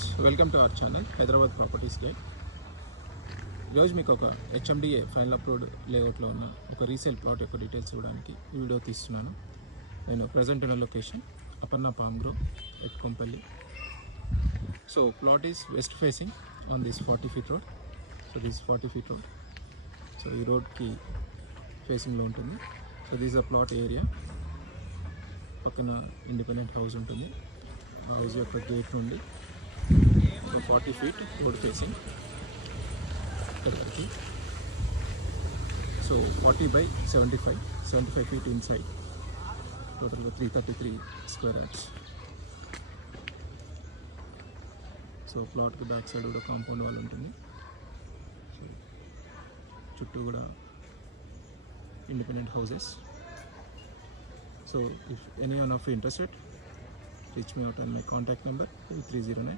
Viewers, welcome to our channel Hyderabad properties guide. ఈరోజు మీకు ఒక హెచ్ఎండిఏ ఫైనల్ అప్లోడ్ లేఅవుట్లో ఉన్న ఒక రీసేల్ ప్లాట్ యొక్క డీటెయిల్స్ ఇవ్వడానికి ఈ వీడియో తీస్తున్నాను. నేను ప్రజెంట్ ఉన్న లొకేషన్ Aparna palm grow at Kompally. So plot is west facing on this 40 feet road. So this 40 feet road. So ఈ రోడ్కి ఫేసింగ్లో ఉంటుంది. So this a plot area. పక్కన ఇండిపెండెంట్ హౌస్ ఉంటుంది. ఆ హౌస్ యొక్క గేట్ నుండి 40 feet రోడ్ ఫేసింగ్ ఇక్కడ వరకు. సో 40/75 feet ఇన్సైడ్, టోటల్గా 333 square yards. సో ప్లాట్కి బ్యాక్ సైడ్ కూడా కాంపౌండ్ వాల్ ఉంటుంది. సో చుట్టూ కూడా independent houses. So if anyone of you interested, reach me out on my contact number 309